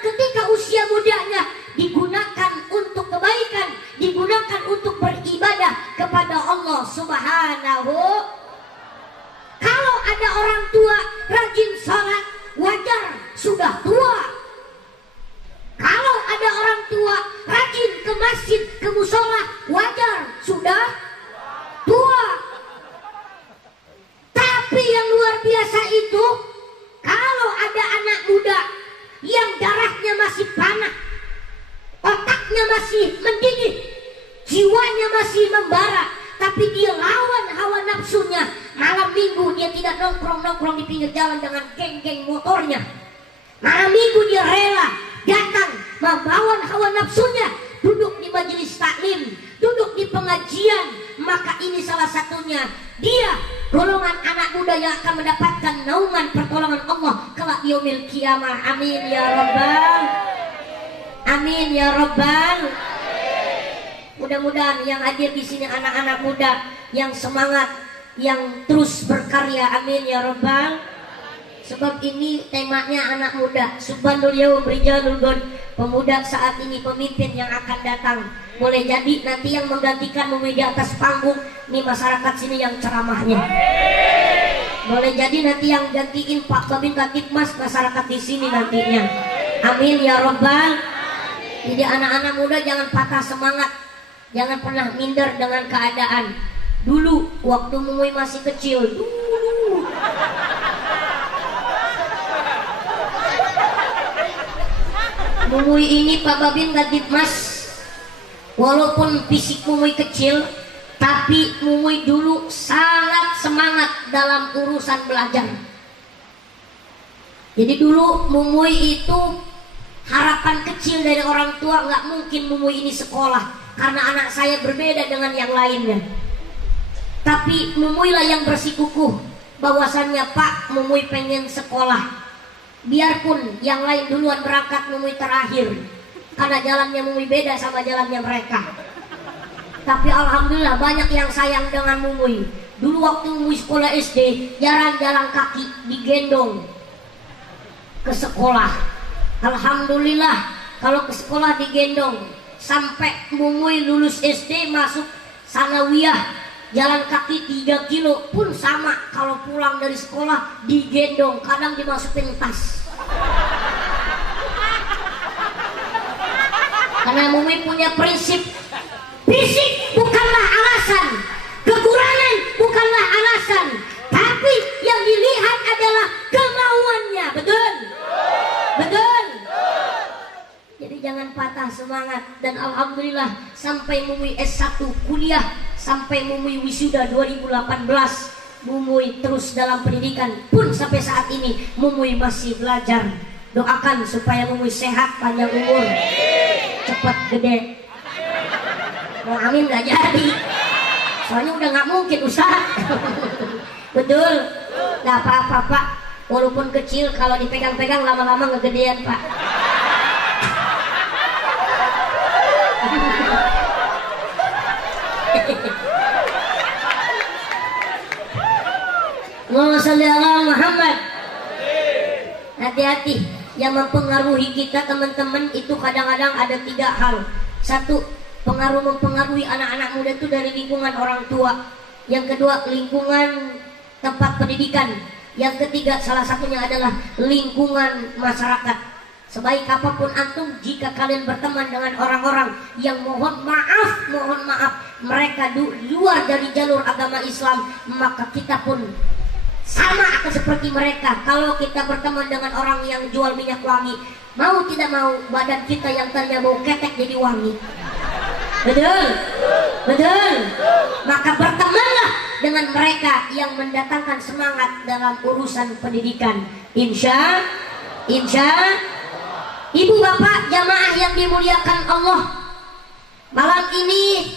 ketika usia mudanya digunakan untuk kebaikan, digunakan untuk beribadah kepada Allah Subhanahu. Kalau ada orang tua rajin sholat, wajar sudah tua. Kalau ada orang tua rajin ke masjid, ke musola, wajar sudah tua. Tapi yang luar biasa itu, kalau ada anak muda yang darahnya masih panas, otaknya masih mendidih, jiwanya masih membara, tapi dia lawan hawa nafsunya. Malam minggu dia tidak nongkrong-nongkrong di pinggir jalan dengan geng-geng motornya. Malam minggu dia rela datang membawa hawa nafsunya, duduk di majelis taklim, duduk di pengajian. Maka ini salah satunya, dia golongan anak muda yang akan mendapatkan naungan pertolongan Allah kelak yaumil kiamah. Amin ya rabbal, amin ya rabbal. Mudah-mudahan yang hadir di sini anak-anak muda yang semangat, yang terus berkarya. Amin ya rabbal. Sebab ini temanya anak muda. Subhanul yaum rijalul ghad. Pemuda saat ini, pemimpin yang akan datang. Boleh jadi nanti yang menggantikan di atas panggung ini masyarakat sini yang ceramahnya. Boleh jadi nanti yang gantiin Pak Babin Katipmas masyarakat di sini nantinya. Amin ya rabbal. Jadi anak-anak muda jangan patah semangat, jangan pernah minder dengan keadaan. Dulu waktu Mumuy masih kecil, Mumuy ini Pak Babin Katipmas, walaupun fisik Mumuy kecil, tapi Mumuy dulu sangat semangat dalam urusan belajar. Jadi dulu Mumuy itu harapan kecil dari orang tua, nggak mungkin Mumuy ini sekolah karena anak saya berbeda dengan yang lainnya. Tapi Mumuy lah yang bersikukuh bahwasannya Pak, Mumuy pengen sekolah. Biarpun yang lain duluan berangkat, Mumuy terakhir, karena jalannya Mumuy beda sama jalannya mereka. Tapi alhamdulillah banyak yang sayang dengan Mumuy. Dulu waktu Mumuy sekolah SD, jalan-jalan kaki digendong ke sekolah. Alhamdulillah kalau ke sekolah digendong. Sampai Mumuy lulus SD masuk sanawiyah, jalan kaki 3 kilo pun sama. Kalau pulang dari sekolah digendong, kadang dimasukin tas. Karena Mumuy punya prinsip, fisik bukanlah alasan, kekurangan bukanlah alasan, tapi yang dilihat adalah kemauannya. Betul? Betul? Jadi jangan patah semangat. Dan alhamdulillah sampai Mumuy S1 kuliah, sampai Mumuy wisuda 2018, Mumuy terus dalam pendidikan. Pun sampai saat ini Mumuy masih belajar. Doakan supaya Mumuy sehat, panjang umur, cepat gede. Mau amin gak jadi, soalnya udah gak mungkin Ustaz. Betul? Gak apa-apa Pak, walaupun kecil kalau dipegang-pegang lama-lama ngegedean Pak. Allahumma sholli ala Muhammad. Hati-hati, yang mempengaruhi kita teman-teman itu kadang-kadang ada 3 hal. Satu, mempengaruhi anak-anak muda itu dari lingkungan orang tua. Yang kedua, lingkungan tempat pendidikan. Yang ketiga, salah satunya adalah lingkungan masyarakat. Sebaik apapun antum, jika kalian berteman dengan orang-orang yang mohon maaf, mereka luar dari jalur agama Islam, maka kita pun sama akan seperti mereka. Kalau kita berteman dengan orang yang jual minyak wangi, mau tidak mau badan kita yang tadinya bau ketek jadi wangi. Betul? Betul? Maka bertemanlah dengan mereka yang mendatangkan semangat dalam urusan pendidikan. Insya Ibu bapak jamaah yang dimuliakan Allah, malam ini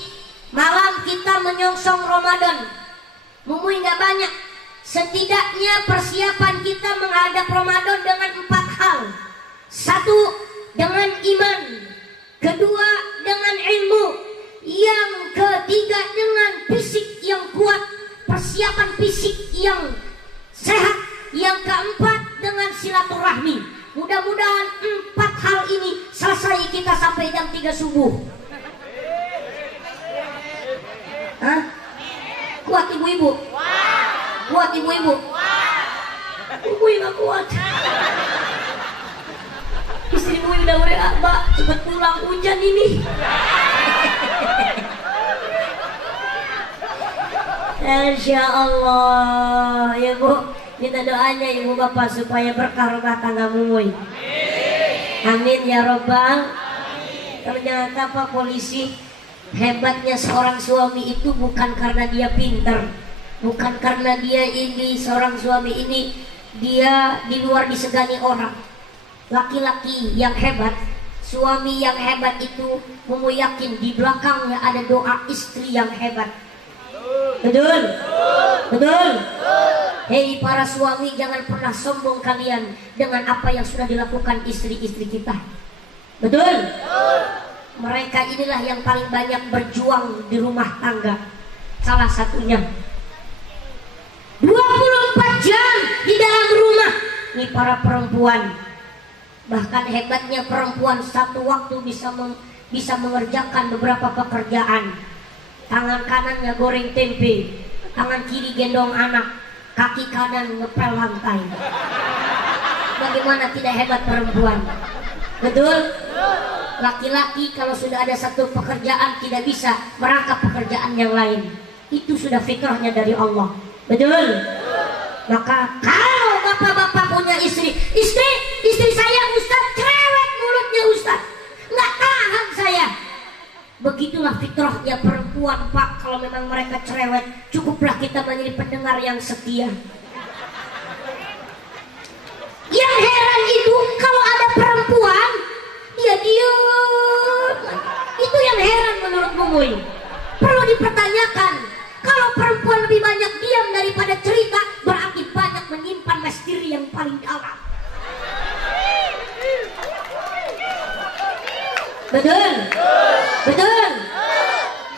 malam kita menyongsong Ramadan. Mumuy nggak banyak, setidaknya persiapan kita menghadap Ramadan dengan 4 hal. 1, dengan iman. 2, dengan ilmu. Yang ketiga, dengan fisik yang kuat, persiapan fisik yang sehat. Yang keempat, dengan silaturahmi. Mudah-mudahan 4 hal kita sampai jam 3 subuh. Hah? Kuat ibu-ibu? Kuat ibu-ibu? Ibu nggak kuat. Istri ibu udah WA, Mbak, cepet pulang, hujan ini. Insya Allah ya Bu, minta doanya ibu bapak supaya berkah rumah tangga Mumuy. Amin ya robbal. Ternyata Pak Polisi, hebatnya seorang suami itu bukan karena dia pintar, bukan karena dia ini seorang suami ini dia di luar disegani orang. Laki-laki yang hebat, suami yang hebat itu Mumuy yakin di belakangnya ada doa istri yang hebat. Betul? Betul? Hei para suami, jangan pernah sombong kalian dengan apa yang sudah dilakukan istri-istri kita. Betul? Mereka inilah yang paling banyak berjuang di rumah tangga. Salah satunya 24 jam di dalam rumah. Ini para perempuan. Bahkan hebatnya perempuan satu waktu bisa mengerjakan beberapa pekerjaan. Tangan kanannya goreng tempe, tangan kiri gendong anak, kaki kanan ngepel lantai. Bagaimana tidak hebat perempuan? Betul? Laki-laki kalau sudah ada satu pekerjaan tidak bisa merangkap pekerjaan yang lain. Itu sudah fitrahnya dari Allah. Betul? Maka kalau bapak-bapak punya istri saya Ustaz cerewet mulutnya Ustaz, nggak tahan saya. Begitulah fitrahnya perempuan Pak. Kalau memang mereka cerewet, cukuplah kita menjadi pendengar yang setia. Yang heran itu kalau ada perempuan dia diam. Itu yang heran menurut Mumuy. Perlu dipertanyakan. Kalau perempuan lebih banyak diam daripada cerita, berarti banyak menyimpan misteri yang paling dalam. Betul? Betul?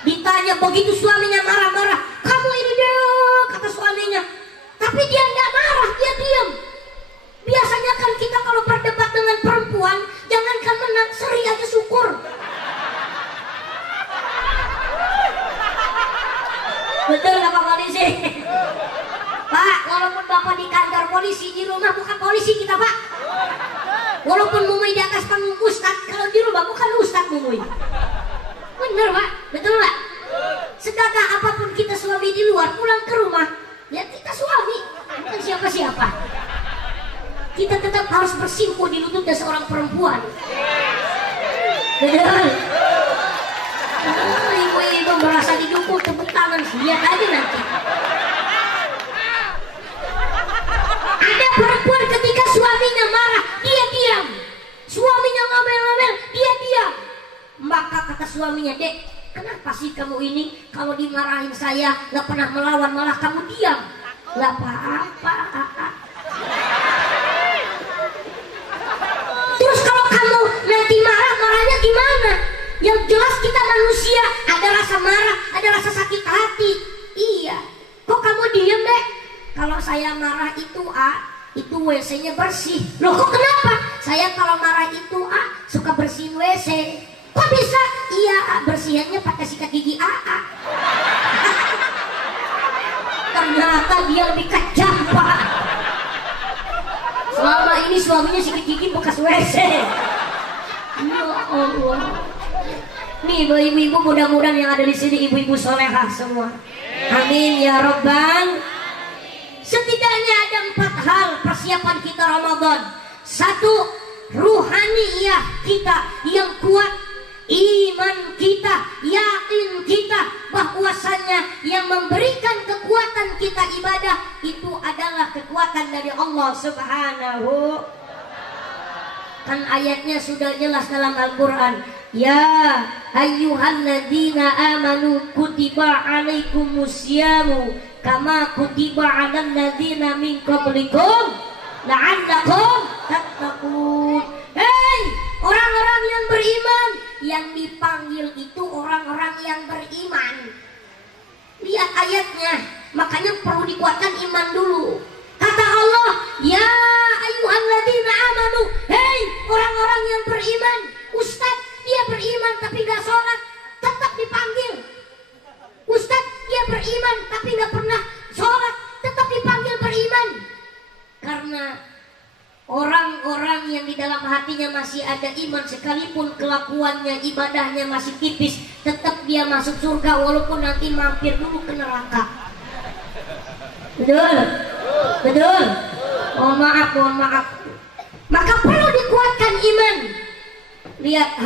Ditanya begitu suaminya marah-marah, kamu ini deh, kata suaminya. Tapi dia nggak marah, dia diam. Biasanya kan kita kalau berdebat dengan perempuan, jangankan menang, seri aja syukur. Betul nggak Pak Polisi? Pak, walaupun Bapak di kantor polisi, di rumah bukan polisi kita Pak. Walaupun Mumuy di atas panggung Ustad, kalau di rumah bukan Ustad Mumuy. Bener Pak, betul Pak? Segagah apapun kita suami di luar, pulang ke rumah, ya kita suami, bukan siapa-siapa. Kita tetap harus bersimpuh di lututnya seorang perempuan. Betul? Ibu-ibu merasa didukung, tepuk tangan, lihat aja nanti. Ada perempuan ketika suaminya marah, dia diam. Suaminya ngomel-ngomel, dia diam. Maka kata suaminya, Dek, kenapa sih kamu ini kalau dimarahin saya gak pernah melawan, malah kamu diam? Gak apa-apa. Terus kalau kamu nanti marahnya gimana? Yang jelas kita manusia, ada rasa marah, ada rasa sakit hati. Iya. Kok kamu diam Dek? Kalau saya marah itu itu WC-nya bersih. Loh kok kenapa? Saya kalau marah itu suka bersihin WC. Kok bisa? Iya, bersihannya pakai sikat gigi Ternyata dia lebih kejam Pak. Selama ini suaminya sikat gigi bekas WC. Ya Allah. Nih ibu-ibu mudah-mudahan yang ada di sini ibu-ibu solehah semua. Amin ya robbal. Setidaknya ada 4 hal persiapan kita Ramadan. 1, ruhaniyah kita yang kuat, iman kita, yakin kita bahwasanya yang memberikan kekuatan kita ibadah itu adalah kekuatan dari Allah Subhanahu. Kan ayatnya sudah jelas dalam Al-Quran. Ya ayyuhalladzina amanu kutiba alaikumusyamu kama kutiba alal ladzina min qablikum la'allakum tattaqun. Hei orang-orang yang beriman, yang dipanggil itu orang-orang yang beriman. Lihat ayatnya, makanya perlu dikuatkan iman dulu. Kata Allah, ya ayyuhalladzina amanu, hei orang-orang yang beriman. Ustaz, beriman sekalipun kelakuannya, ibadahnya masih tipis, tetap dia masuk surga walaupun nanti mampir dulu ke neraka. Betul? Betul? Mohon maaf. Maka perlu dikuatkan iman. Lihat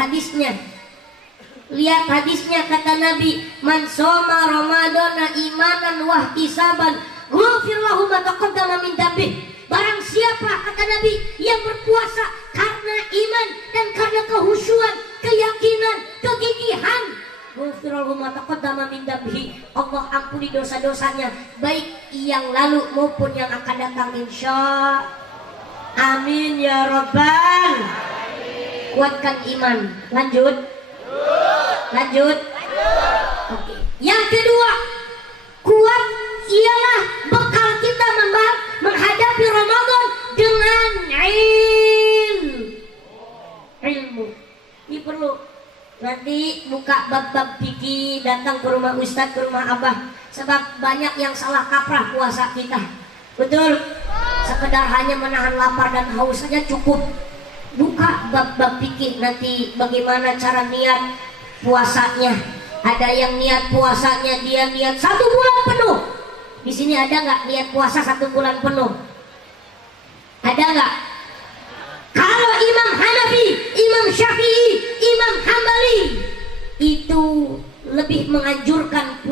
hadisnya kata Nabi, man shoma ramadana imanan wahtisaban ghufir lahu ma taqaddama min dhanbihi. Barang siapa, kata Nabi, yang berpuasa karena iman dan karena kehusyuan, keyakinan, kegigihan, ghufir lahu ma taqaddama min dhanbihi, Allah ampuni dosa-dosanya baik yang lalu maupun yang akan datang, insya. Amin ya rabbal. Kuatkan iman. Lanjut. Oke. Yang kedua, kuat ialah bekal kita menghadapi Ramadan dengan ilmu. Ini perlu. Nanti buka bab-bab fikih, datang ke rumah ustadz, ke rumah abah. Sebab banyak yang salah kaprah puasa kita. Betul? Sekedar hanya menahan lapar dan haus saja cukup. Buka bab-bab fikih, nanti bagaimana cara niat puasanya. Ada yang niat puasanya dia niat 1 bulan penuh. Di sini ada nggak niat puasa 1 bulan penuh? Ada nggak? Kalau Imam Hanafi, Imam Syafi'i, Imam Hambali itu lebih menganjurkan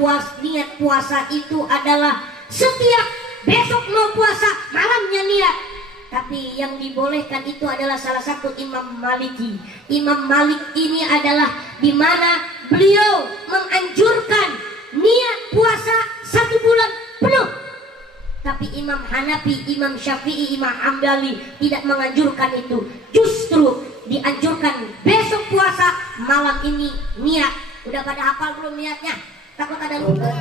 niat puasa itu adalah setiap besok mau puasa malamnya niat. Tapi yang dibolehkan itu adalah salah satu Imam Maliki. Imam Malik ini adalah di mana beliau menganjurkan niat puasa 1 bulan penuh. Tapi Imam Hanafi, Imam Syafi'i, Imam Hambali tidak menganjurkan itu. Justru dianjurkan besok puasa, malam ini niat. Udah pada hafal belum niatnya? Takut ada lupa.